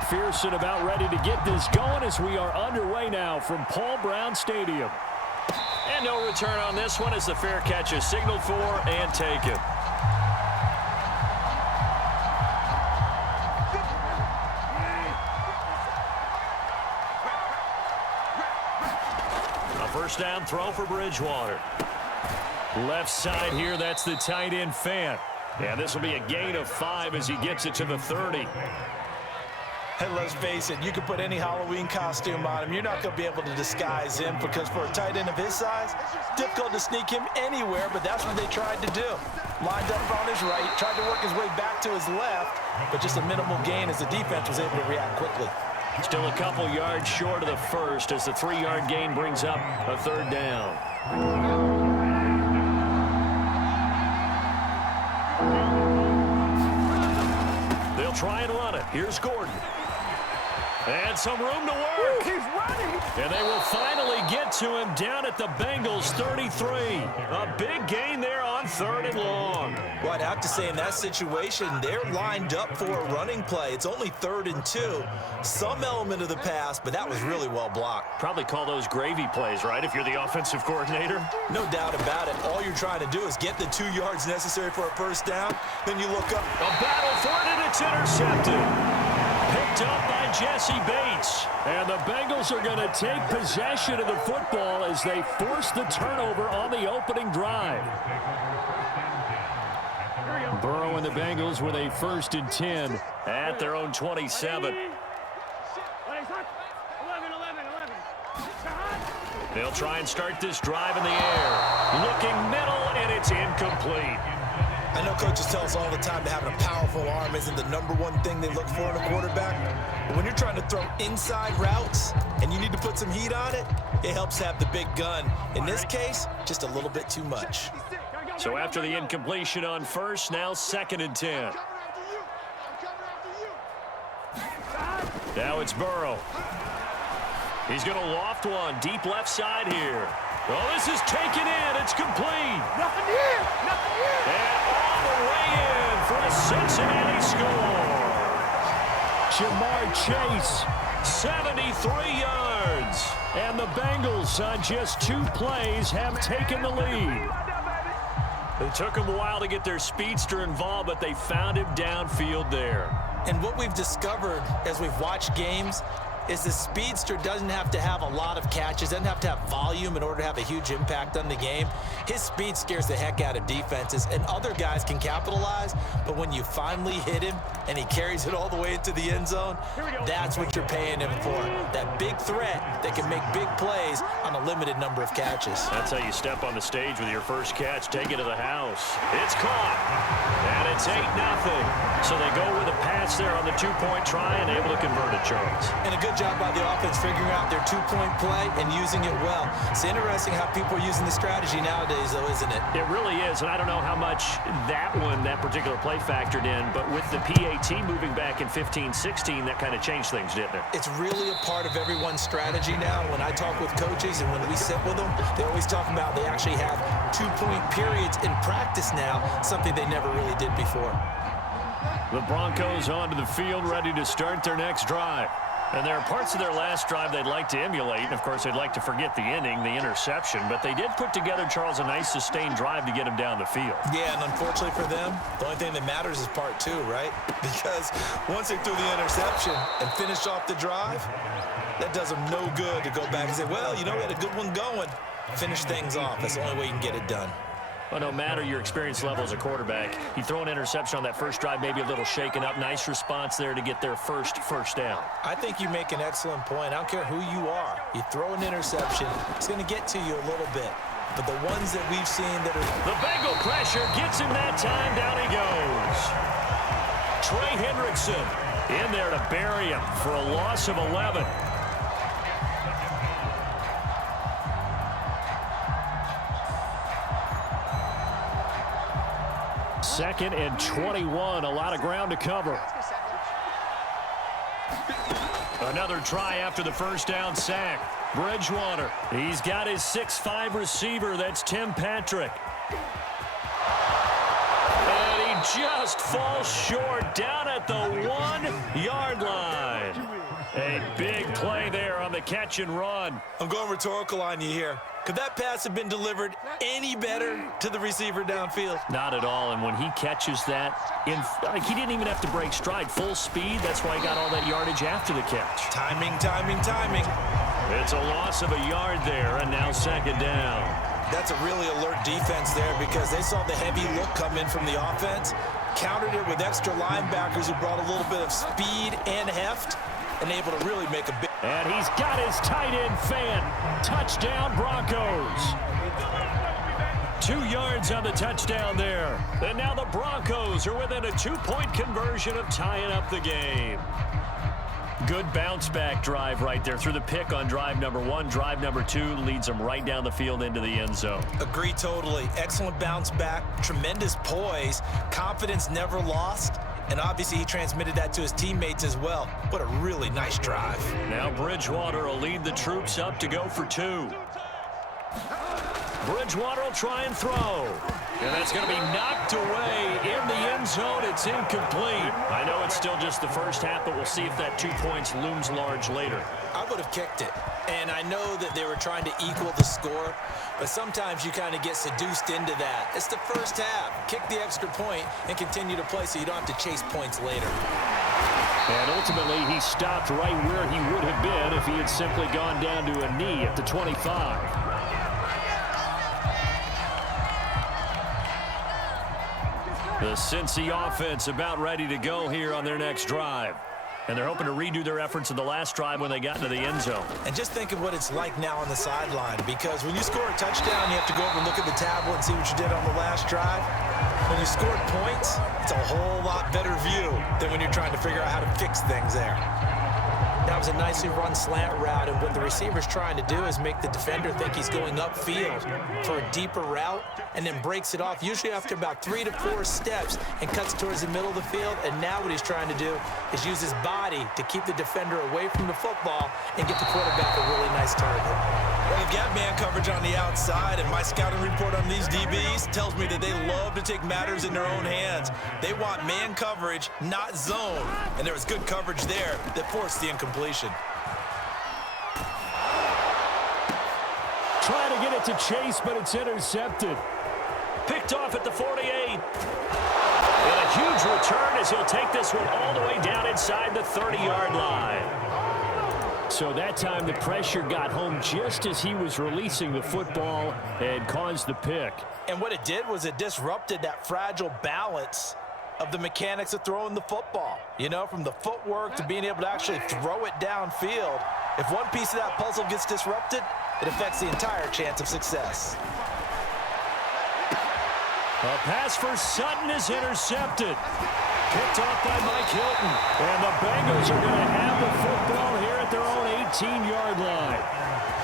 McPherson about ready to get this going as we are underway now from Paul Brown Stadium. And no return on this one as the fair catch is signaled for and taken. A first down throw for Bridgewater. Left side here, that's the tight end Fant. Yeah, this will be a gain of 5 as he gets it to the 30. Hey, let's face it, you can put any Halloween costume on him. You're not going to be able to disguise him because for a tight end of his size, difficult to sneak him anywhere, but that's what they tried to do. Lined up on his right, tried to work his way back to his left, but just a minimal gain as the defense was able to react quickly. Still a couple yards short of the first as the 3-yard gain brings up a third down. They'll try and run it. Here's Gordon. And some room to work. He's running. And they will finally get to him down at the Bengals 33. A big gain there on 3rd and long. Well, I'd have to say in that situation, they're lined up for a running play. It's only 3rd and 2. Some element of the pass, but that was really well blocked. Probably call those gravy plays, right, if you're the offensive coordinator? No doubt about it. All you're trying to do is get the 2 yards necessary for a first down. Then you look up. A battle for it, and it's intercepted. Picked up by Jesse Bates. And the Bengals are going to take possession of the football as they force the turnover on the opening drive. Burrow and the Bengals with a 1st and 10 at their own 27. They'll try and start this drive in the air. Looking middle, and it's incomplete. I know coaches tell us all the time that having a powerful arm isn't the #1 thing they look for in a quarterback. But when you're trying to throw inside routes and you need to put some heat on it, it helps have the big gun. In this case, just a little bit too much. So after the incompletion on first, now 2nd and 10. Now it's Burrow. He's going to loft one deep left side here. Oh, this is taken in. It's complete. Nothing here. Nothing here. And all the way in for a Cincinnati score. Jamar Chase, 73 yards. And the Bengals on just 2 plays have taken the lead. It took them a while to get their speedster involved, but they found him downfield there. And what we've discovered as we've watched games is the speedster doesn't have to have a lot of catches, doesn't have to have volume in order to have a huge impact on the game. His speed scares the heck out of defenses, and other guys can capitalize, but when you finally hit him and he carries it all the way into the end zone, that's what you're paying him for. That big threat that can make big plays on a limited number of catches. That's how you step on the stage with your first catch. Take it to the house. It's caught, and it's 8-0. So they go with a pass there on the 2-point try and able to convert it, Charles. And a good job by the offense figuring out their 2-point play and using it well. It's interesting how people are using the strategy nowadays, though, isn't it? It really is, and I don't know how much that particular play factored in, but with the PAT moving back in 15-16, that kind of changed things, didn't it? It's really a part of everyone's strategy now. When I talk with coaches and when we sit with them, they always talk about they actually have 2-point periods in practice now, something they never really did before. The Broncos onto the field, ready to start their next drive. And there are parts of their last drive they'd like to emulate. And, of course, they'd like to forget the inning, the interception. But they did put together, Charles, a nice sustained drive to get him down the field. Yeah, and unfortunately for them, the only thing that matters is part 2, right? Because once they threw the interception and finished off the drive, that does them no good to go back and say, well, you know, we had a good one going. Finish things off. That's the only way you can get it done. Well, no matter your experience level as a quarterback, you throw an interception on that first drive, maybe a little shaken up. Nice response there to get their first down. I think you make an excellent point. I don't care who you are. You throw an interception, it's going to get to you a little bit. But the ones that we've seen that are... The Bengal pressure gets him that time. Down he goes. Trey Hendrickson in there to bury him for a loss of 11. 2nd and 21. A lot of ground to cover. Another try after the first down sack. Bridgewater. He's got his 6'5" receiver. That's Tim Patrick. And he just falls short down at the 1-yard line. A big play there on the catch and run. I'm going rhetorical on you here. Could that pass have been delivered any better to the receiver downfield? Not at all, and when he catches that, he didn't even have to break stride. Full speed, that's why he got all that yardage after the catch. Timing, timing, timing. It's a loss of a yard there, and now second down. That's a really alert defense there because they saw the heavy look come in from the offense, countered it with extra linebackers who brought a little bit of speed and heft, and able to really make a big... And he's got his tight end fan. Touchdown, Broncos. 2 yards on the touchdown there. And now the Broncos are within a 2-point conversion of tying up the game. Good bounce-back drive right there. Through the pick on drive number 1. Drive number 2 leads them right down the field into the end zone. Agree totally. Excellent bounce back. Tremendous poise. Confidence never lost. And obviously he transmitted that to his teammates as well. What a really nice drive. Now Bridgewater will lead the troops up to go for 2. Bridgewater will try and throw. And that's going to be knocked away in the end zone. It's incomplete. I know it's still just the first half, but we'll see if that 2 points looms large later. I would have kicked it. And I know that they were trying to equal the score, but sometimes you kind of get seduced into that. It's the first half. Kick the extra point and continue to play so you don't have to chase points later. And ultimately, he stopped right where he would have been if he had simply gone down to a knee at the 25. The Cincy offense about ready to go here on their next drive. And they're hoping to redo their efforts in the last drive when they got into the end zone. And just think of what it's like now on the sideline, because when you score a touchdown, you have to go over and look at the tablet and see what you did on the last drive. When you scored points, it's a whole lot better view than when you're trying to figure out how to fix things there. That was a nicely run slant route, and what the receiver's trying to do is make the defender think he's going upfield for a deeper route and then breaks it off, usually after about 3 to 4 steps, and cuts towards the middle of the field. And now what he's trying to do is use his body to keep the defender away from the football and get the quarterback a really nice target. Well, they've got man coverage on the outside, and my scouting report on these DBs tells me that they love to take matters in their own hands. They want man coverage, not zone. And there was good coverage there that forced the incompletion. Trying to get it to Chase, but it's intercepted. Picked off at the 48. And a huge return as he'll take this one all the way down inside the 30-yard line. So that time the pressure got home just as he was releasing the football and caused the pick. And what it did was it disrupted that fragile balance of the mechanics of throwing the football. You know, from the footwork to being able to actually throw it downfield. If one piece of that puzzle gets disrupted, it affects the entire chance of success. A pass for Sutton is intercepted. Picked off by Mike Hilton. And the Bengals are going to have the football here at their own 18-yard line.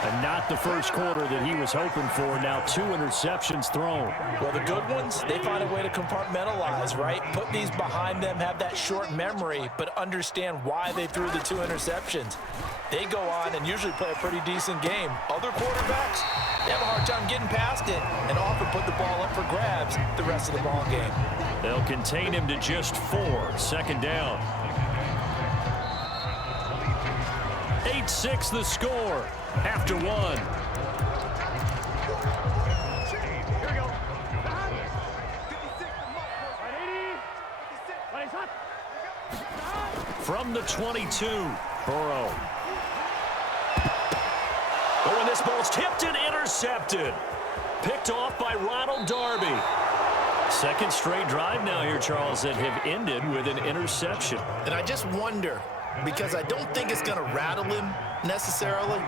And not the first quarter that he was hoping for. Now 2 interceptions thrown. Well, the good ones, they find a way to compartmentalize, right? Put these behind them, have that short memory, but understand why they threw the 2 interceptions. They go on and usually play a pretty decent game. Other quarterbacks, they have a hard time getting past it and often put the ball up for grabs the rest of the ball game. They'll contain him to just 4. Second down. 8-6 the score after 1. From the 22, Burrow. Oh, and this ball's tipped and intercepted. Picked off by Ronald Darby. Second straight drive now here, Charles, that have ended with an interception. And I just wonder, because I don't think it's going to rattle him necessarily,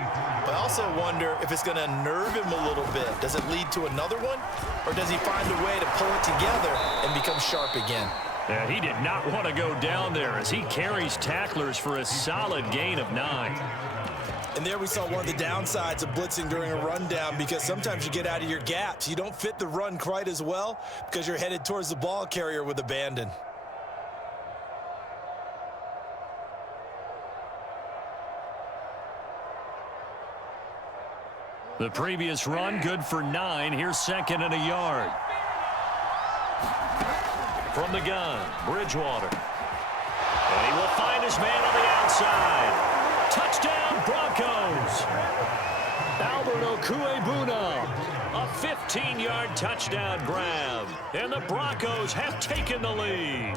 but I also wonder if it's going to nerve him a little bit. Does it lead to another one, or does he find a way to pull it together and become sharp again? Yeah, he did not want to go down there as he carries tacklers for a solid gain of 9. And there we saw one of the downsides of blitzing during a rundown, because sometimes you get out of your gaps. You don't fit the run quite as well because you're headed towards the ball carrier with abandon. The previous run good for 9. Here's second and a yard. From the gun, Bridgewater. And he will find his man on the outside. Touchdown, Broncos. Albert Okuebuna, a 15-yard touchdown grab. And the Broncos have taken the lead.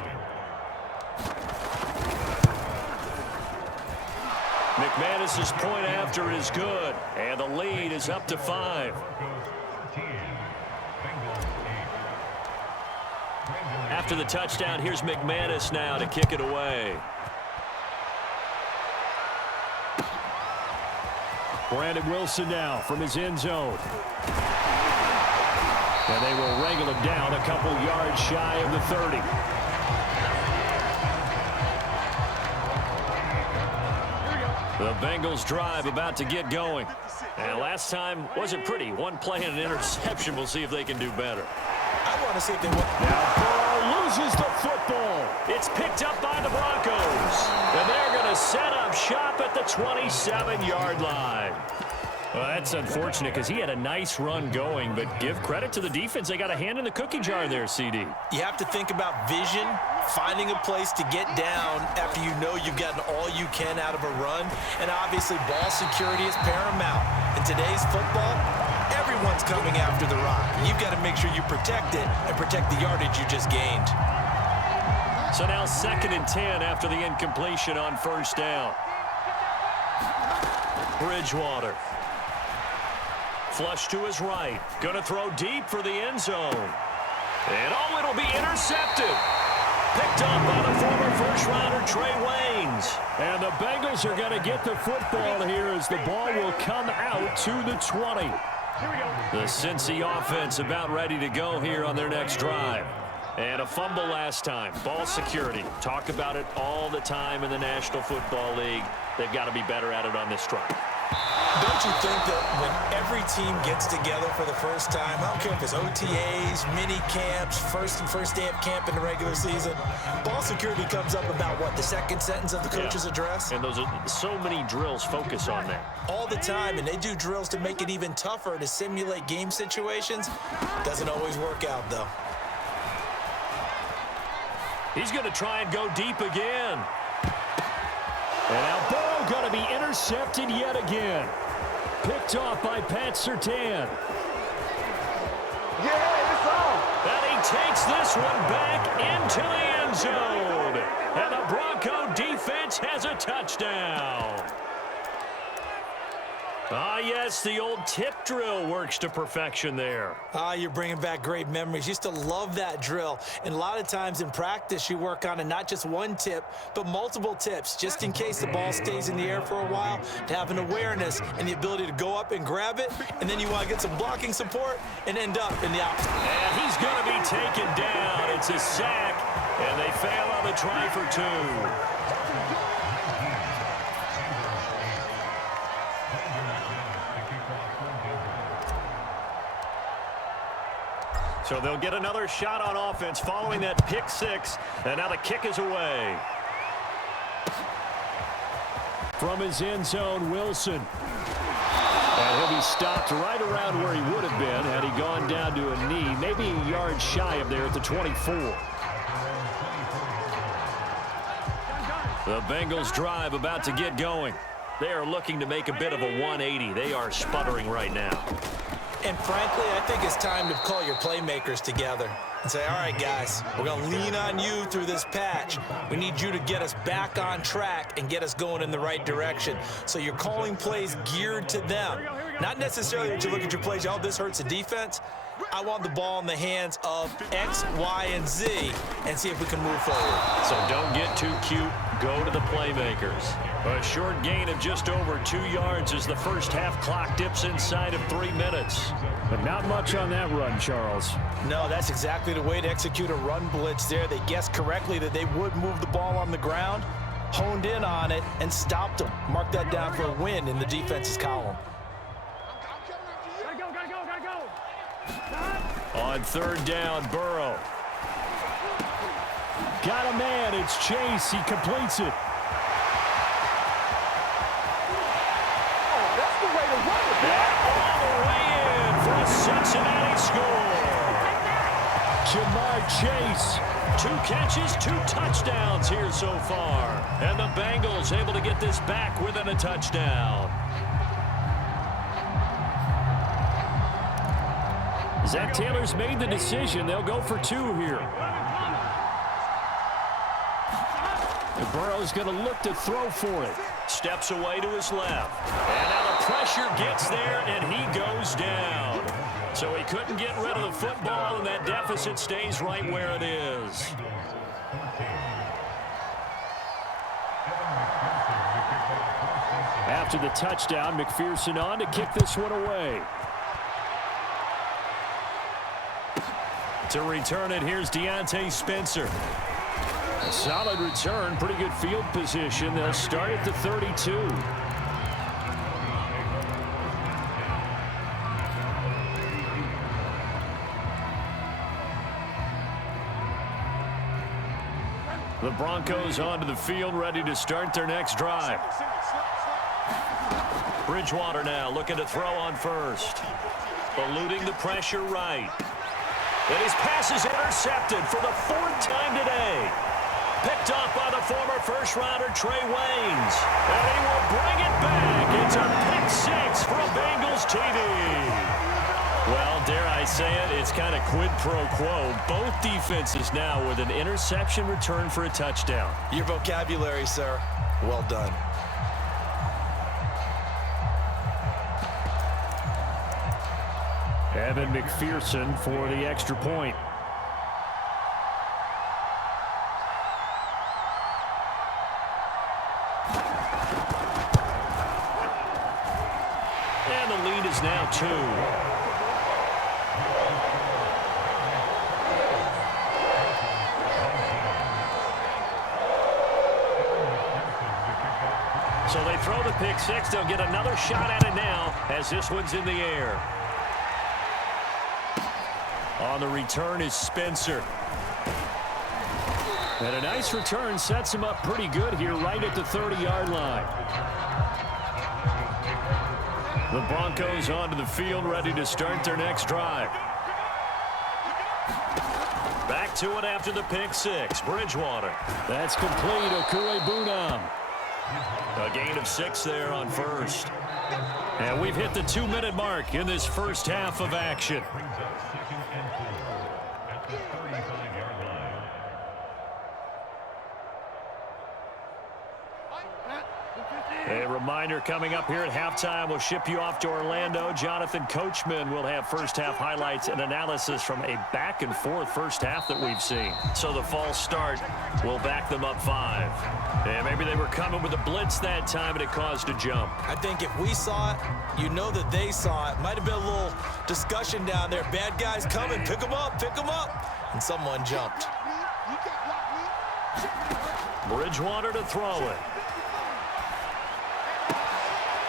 McManus's point after is good, and the lead is up to 5. After the touchdown, here's McManus now to kick it away. Brandon Wilson now from his end zone. And they will wrangle him down a couple yards shy of the 30. The Bengals drive about to get going. And last time wasn't pretty. One play and an interception. We'll see if they can do better. I want to see if they will. Now Burrow loses the football. It's picked up by the Broncos. And they're going to set up shop at the 27-yard line. Well, that's unfortunate because he had a nice run going, but give credit to the defense. They got a hand in the cookie jar there, CD. You have to think about vision, finding a place to get down after you know you've gotten all you can out of a run, and obviously ball security is paramount. In today's football, everyone's coming after the rock. You've got to make sure you protect it and protect the yardage you just gained. So now 2nd and 10 after the incompletion on first down. Bridgewater. Flush to his right. Going to throw deep for the end zone. And oh, it'll be intercepted. Picked up by the former first-rounder Trey Waynes. And the Bengals are going to get the football here as the ball will come out to the 20. The Cincy offense about ready to go here on their next drive. And a fumble last time. Ball security. Talk about it all the time in the National Football League. They've got to be better at it on this drive. Don't you think that when every team gets together for the first time, I don't care if it's OTAs, mini camps, first day of camp in the regular season, ball security comes up about what, the second sentence of the coach's address? And those are so many drills focus on that. All the time, and they do drills to make it even tougher to simulate game situations. Doesn't always work out, though. He's going to try and go deep again. And now Burrow going to be intercepted yet again. Picked off by Pat Surtain. Yeah, it's on. And he takes this one back into the end zone. And the Bronco defense has a touchdown. Ah, yes, the old tip drill works to perfection there. Ah, you're bringing back great memories. Used to love that drill. And a lot of times in practice, you work on it not just one tip, but multiple tips, just in case the ball stays in the air for a while, to have an awareness and the ability to go up and grab it, and then you want to get some blocking support and end up in the opposite. And he's going to be taken down. It's a sack, and they fail on the try for 2. So they'll get another shot on offense following that pick 6, and now the kick is away. From his end zone, Wilson. And he'll be stopped right around where he would have been had he gone down to a knee, maybe a yard shy of there at the 24. The Bengals drive about to get going. They are looking to make a bit of a 180. They are sputtering right now. And frankly, I think it's time to call your playmakers together and say, all right, guys, we're going to lean on you through this patch. We need you to get us back on track and get us going in the right direction. So you're calling plays geared to them. Not necessarily that you look at your plays, oh, this hurts the defense. I want the ball in the hands of X, Y, and Z and see if we can move forward. So don't get too cute. Go to the playmakers. A short gain of just over 2 yards as the first half clock dips inside of 3 minutes. But not much on that run, Charles. No, that's exactly the way to execute a run blitz there. They guessed correctly that they would move the ball on the ground, honed in on it, and stopped them. Mark that down for a win in the defense's column. On third down, Burrow. Got a man. It's Chase. He completes it. Oh, that's the way to run it. And all the way in for a Cincinnati score. Jamar Chase 2 catches, 2 touchdowns here so far. And the Bengals able to get this back within a touchdown. Zach Taylor's made the decision. They'll go for 2 here. And Burrow's going to look to throw for it. Steps away to his left. And now the pressure gets there, and he goes down. So he couldn't get rid of the football, and that deficit stays right where it is. After the touchdown, McPherson on to kick this one away. To return it, here's Deontay Spencer. A solid return, pretty good field position. They'll start at the 32. The Broncos onto the field, ready to start their next drive. Bridgewater now looking to throw on first. Eluding the pressure right. And his pass is intercepted for the 4th time today. Picked up by the former first-rounder Trey Waynes. And he will bring it back. It's a pick-6 for a Bengals TD. Well, dare I say it, it's kind of quid pro quo. Both defenses now with an interception return for a touchdown. Your vocabulary, sir. Well done. Evan McPherson for the extra point. And the lead is now 2. So they throw the pick-6. They'll get another shot at it now as this one's in the air. On the return is Spencer. And a nice return sets him up pretty good here right at the 30-yard line. The Broncos onto the field, ready to start their next drive. Back to it after the pick-6. Bridgewater. That's complete. Okuegbunam. A gain of 6 there on first. And we've hit the 2-minute mark in this first half of action. A reminder coming up here at halftime. We'll ship you off to Orlando. Jonathan Coachman will have first-half highlights and analysis from a back-and-forth first half that we've seen. So the false start will back them up 5. And maybe they were coming with a blitz that time, and it caused a jump. I think if we saw it, you know that they saw it. Might have been a little discussion down there. Bad guys coming. Pick them up. Pick them up. And someone jumped. Bridgewater to throw it.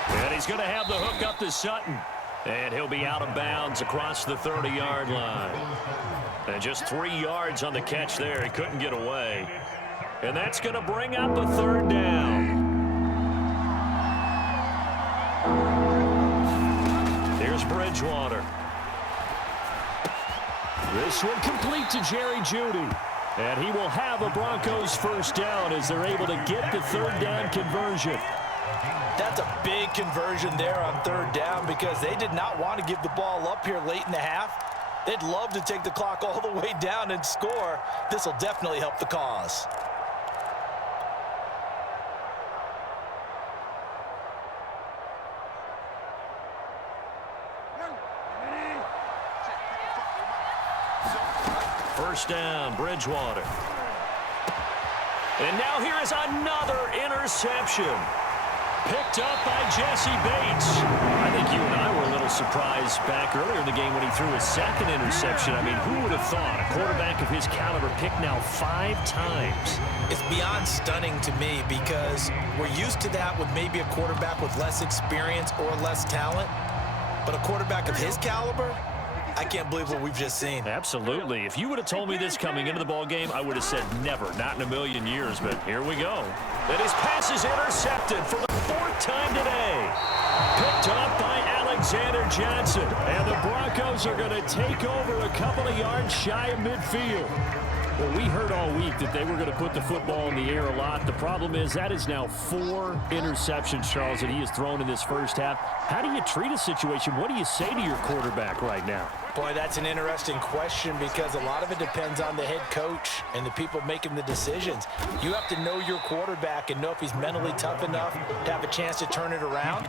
And he's going to have the hook up to Sutton. And he'll be out of bounds across the 30-yard line. And just 3 yards on the catch there. He couldn't get away. And that's going to bring up a 3rd down. Here's Bridgewater. This one complete to Jerry Jeudy. And he will have a Broncos first down as they're able to get the 3rd down conversion. That's a big conversion there on 3rd down because they did not want to give the ball up here late in the half. They'd love to take the clock all the way down and score. This will definitely help the cause. First down, Bridgewater. And now here is another interception. Picked up by Jesse Bates. I think you and I were a little surprised back earlier in the game when he threw his 2nd interception. I mean, who would have thought a quarterback of his caliber picked now 5 times? It's beyond stunning to me because we're used to that with maybe a quarterback with less experience or less talent. But a quarterback of his caliber, I can't believe what we've just seen. Absolutely. If you would have told me this coming into the ball game, I would have said never, not in a million years. But here we go. And his pass is intercepted for the 4th time today. Picked up by Alexander Johnson. And the Broncos are going to take over a couple of yards shy of midfield. Well, we heard all week that they were going to put the football in the air a lot. The problem is that is now 4 interceptions, Charles, that he has thrown in this first half. How do you treat a situation? What do you say to your quarterback right now? Boy, that's an interesting question because a lot of it depends on the head coach and the people making the decisions. You have to know your quarterback and know if he's mentally tough enough to have a chance to turn it around,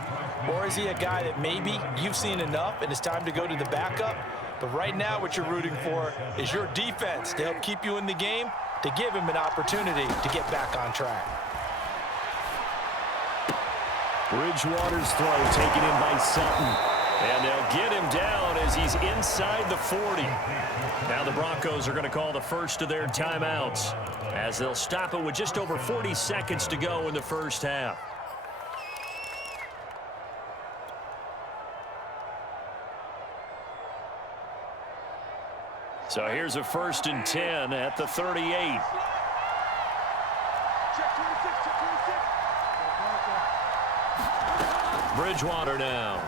or is he a guy that maybe you've seen enough and it's time to go to the backup? But right now what you're rooting for is your defense to help keep you in the game, to give him an opportunity to get back on track. Bridgewater's throw taken in by Sutton. And they'll get him down as he's inside the 40. Now the Broncos are going to call the first of their timeouts as they'll stop it with just over 40 seconds to go in the first half. So here's a 1st and 10 at the 38. Bridgewater now.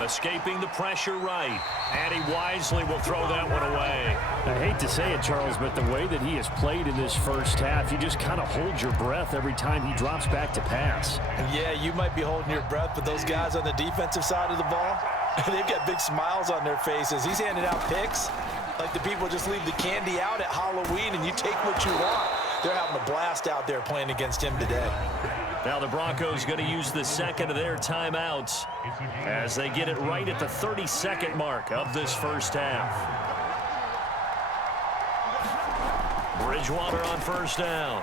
Escaping the pressure right. And he wisely will throw that one away. I hate to say it, Charles, but the way that he has played in this first half, you just kind of hold your breath every time he drops back to pass. Yeah, you might be holding your breath, but those guys on the defensive side of the ball, they've got big smiles on their faces. He's handing out picks like the people just leave the candy out at Halloween and you take what you want. They're having a blast out there playing against him today. Now the Broncos going to use the second of their timeouts as they get it right at the 32nd mark of this first half. Bridgewater on first down.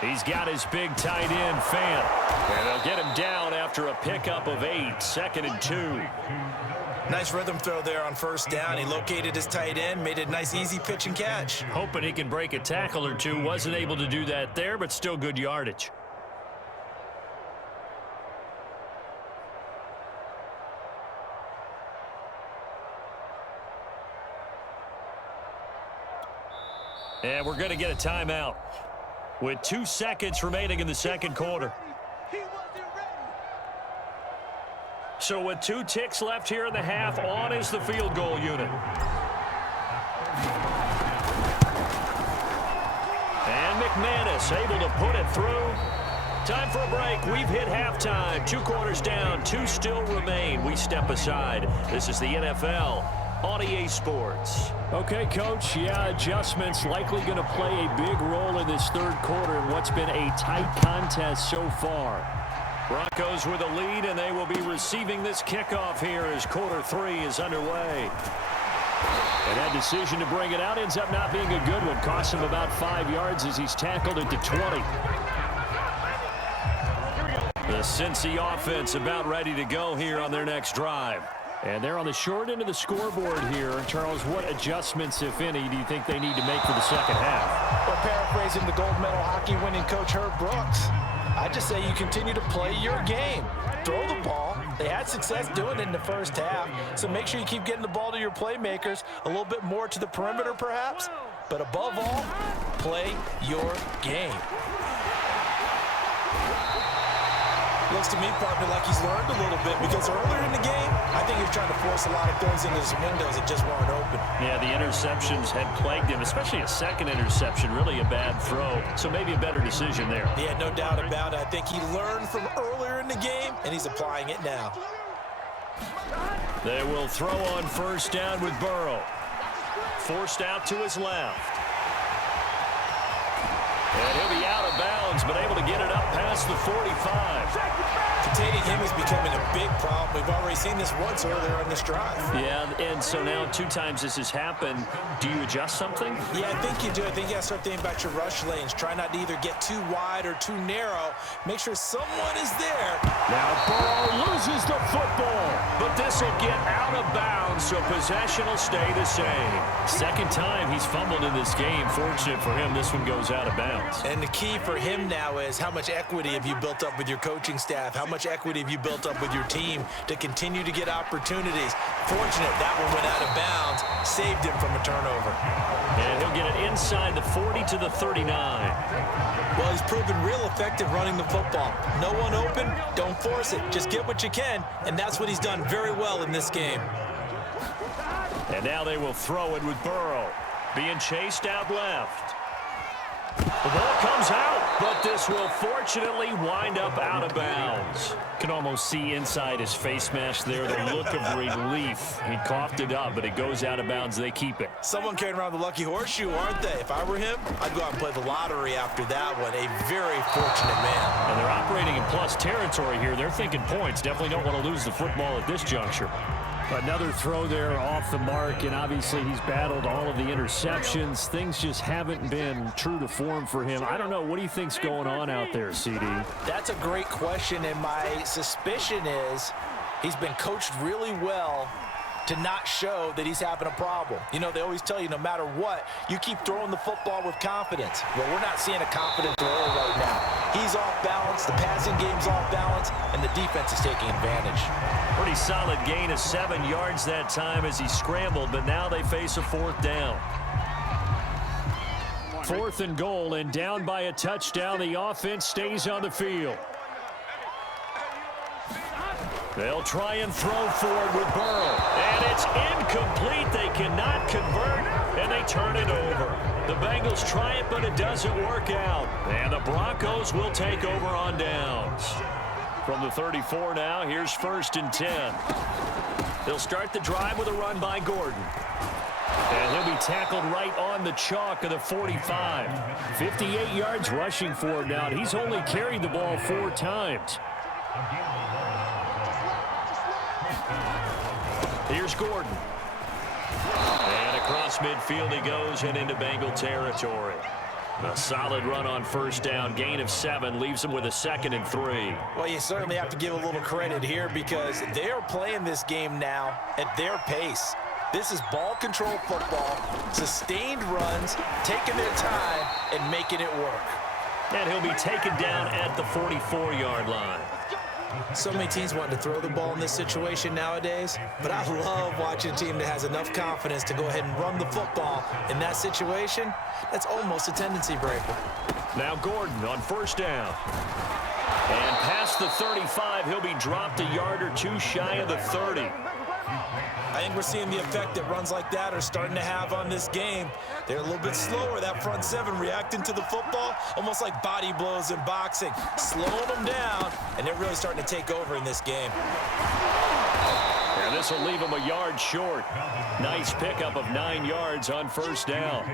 He's got his big tight end, Fant. And they'll get him down after a pickup of 8, 2nd and 2. Nice rhythm throw there on first down. He located his tight end, made a nice easy pitch and catch. Hoping he can break a tackle or two. Wasn't able to do that there, but still good yardage. And we're going to get a timeout with 2 seconds remaining in the second quarter. So with 2 ticks left here in the half, on is the field goal unit. And McManus able to put it through. Time for a break. We've hit halftime. 2 quarters down, 2 still remain. We step aside. This is the NFL on EA Sports. Okay, Coach. Yeah, adjustments likely going to play a big role in this third quarter in what's been a tight contest so far. Broncos with a lead, and they will be receiving this kickoff here as quarter 3 is underway. And that decision to bring it out ends up not being a good one. Costs him about 5 yards as he's tackled at the 20. The Cincy offense about ready to go here on their next drive. And they're on the short end of the scoreboard here. Charles, what adjustments, if any, do you think they need to make for the second half? Well, paraphrasing the gold medal hockey winning coach Herb Brooks, I just say you continue to play your game. Throw the ball. They had success doing it in the first half, so make sure you keep getting the ball to your playmakers, a little bit more to the perimeter perhaps, but above all, play your game. Looks to me probably like he's learned a little bit because earlier in the game, I think he was trying to force a lot of throws into his windows that just weren't open. Yeah, the interceptions had plagued him, especially a second interception, really a bad throw. So maybe a better decision there. Yeah, no doubt about it. I think he learned from earlier in the game, and he's applying it now. They will throw on first down with Burrow. Forced out to his left. And he'll be out of bounds, but able to get it up past the 45. Containing him is becoming a big problem. We've already seen this once earlier on this drive. Yeah, and so now 2 times this has happened. Do you adjust something? Yeah, I think you do. I think you got to start thinking about your rush lanes. Try not to either get too wide or too narrow. Make sure someone is there. Now Burrow loses the football, but this will get out of bounds, so possession will stay the same. Second time he's fumbled in this game. Fortunate for him, this one goes out of bounds. And the key for him now is how much equity have you built up with your coaching staff? How much equity have you built up with your team to continue to get opportunities? Fortunate that one went out of bounds, saved him from a turnover. And he'll get it inside the 40 to the 39. Well, he's proven real effective running the football. No one open, don't force it. Just get what you can, and that's what he's done very well in this game. And now they will throw it with Burrow. being chased out left. The ball comes out, but this will fortunately wind up out of bounds. Can almost see inside his face mask there the look of relief. He coughed it up, but it goes out of bounds. They keep it. Someone carrying around the lucky horseshoe, aren't they? If I were him, I'd go out and play the lottery after that one. A very fortunate man. And they're operating in plus territory here. They're thinking points. Definitely don't want to lose the football at this juncture. Another throw there off the mark, and obviously he's battled all of the interceptions. Things just haven't been true to form for him. I don't know. What do you think's going on out there, CD? That's a great question, and my suspicion is he's been coached really well to not show that he's having a problem. You know, they always tell you no matter what, you keep throwing the football with confidence. Well, we're not seeing a confident thrower right now. He's off balance, the passing game's off balance, and the defense is taking advantage. Pretty solid gain of 7 yards that time as he scrambled, but now they face a 4th down. 4th and goal, and down by a touchdown. The offense stays on the field. They'll try and throw forward with Burrow. And it's incomplete. They cannot convert, and they turn it over. The Bengals try it, but it doesn't work out. And the Broncos will take over on downs. From the 34 now, here's 1st and 10. They'll start the drive with a run by Gordon. And he'll be tackled right on the chalk of the 45. 58 yards rushing for him now. He's only carried the ball 4 times. Here's Gordon. And across midfield he goes and into Bengal territory. A solid run on 1st down. Gain of 7 leaves him with a 2nd and 3. Well, you certainly have to give a little credit here because they are playing this game now at their pace. This is ball control football, sustained runs, taking their time and making it work. And he'll be taken down at the 44-yard line. So many teams want to throw the ball in this situation nowadays, but I love watching a team that has enough confidence to go ahead and run the football. In that situation, that's almost a tendency breaker. Now Gordon on 1st down. And past the 35, he'll be dropped a yard or 2 shy of the 30. I think we're seeing the effect that runs like that are starting to have on this game. They're a little bit slower, that front 7 reacting to the football, almost like body blows in boxing, slowing them down, and they're really starting to take over in this game. And this will leave them a yard short. Nice pickup of 9 yards on 1st down.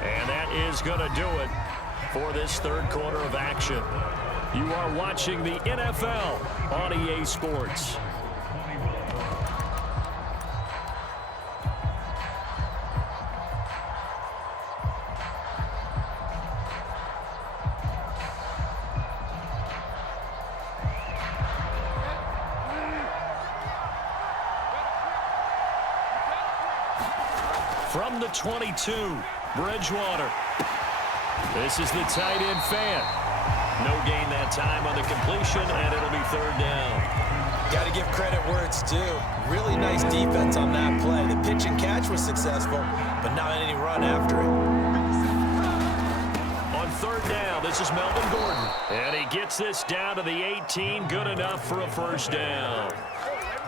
And that is going to do it for this 3rd quarter of action. You are watching the NFL on EA Sports. From the 22, Bridgewater. This is the tight end fan. No gain that time on the completion, and it'll be 3rd down. Got to give credit where it's due. Really nice defense on that play. The pitch and catch was successful, but not any run after it. On 3rd down, this is Melvin Gordon. And he gets this down to the 18. Good enough for a 1st down.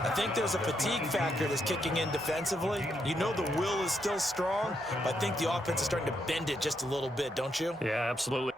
I think there's a fatigue factor that's kicking in defensively. You know the will is still strong, but I think the offense is starting to bend it just a little bit, don't you? Yeah, absolutely.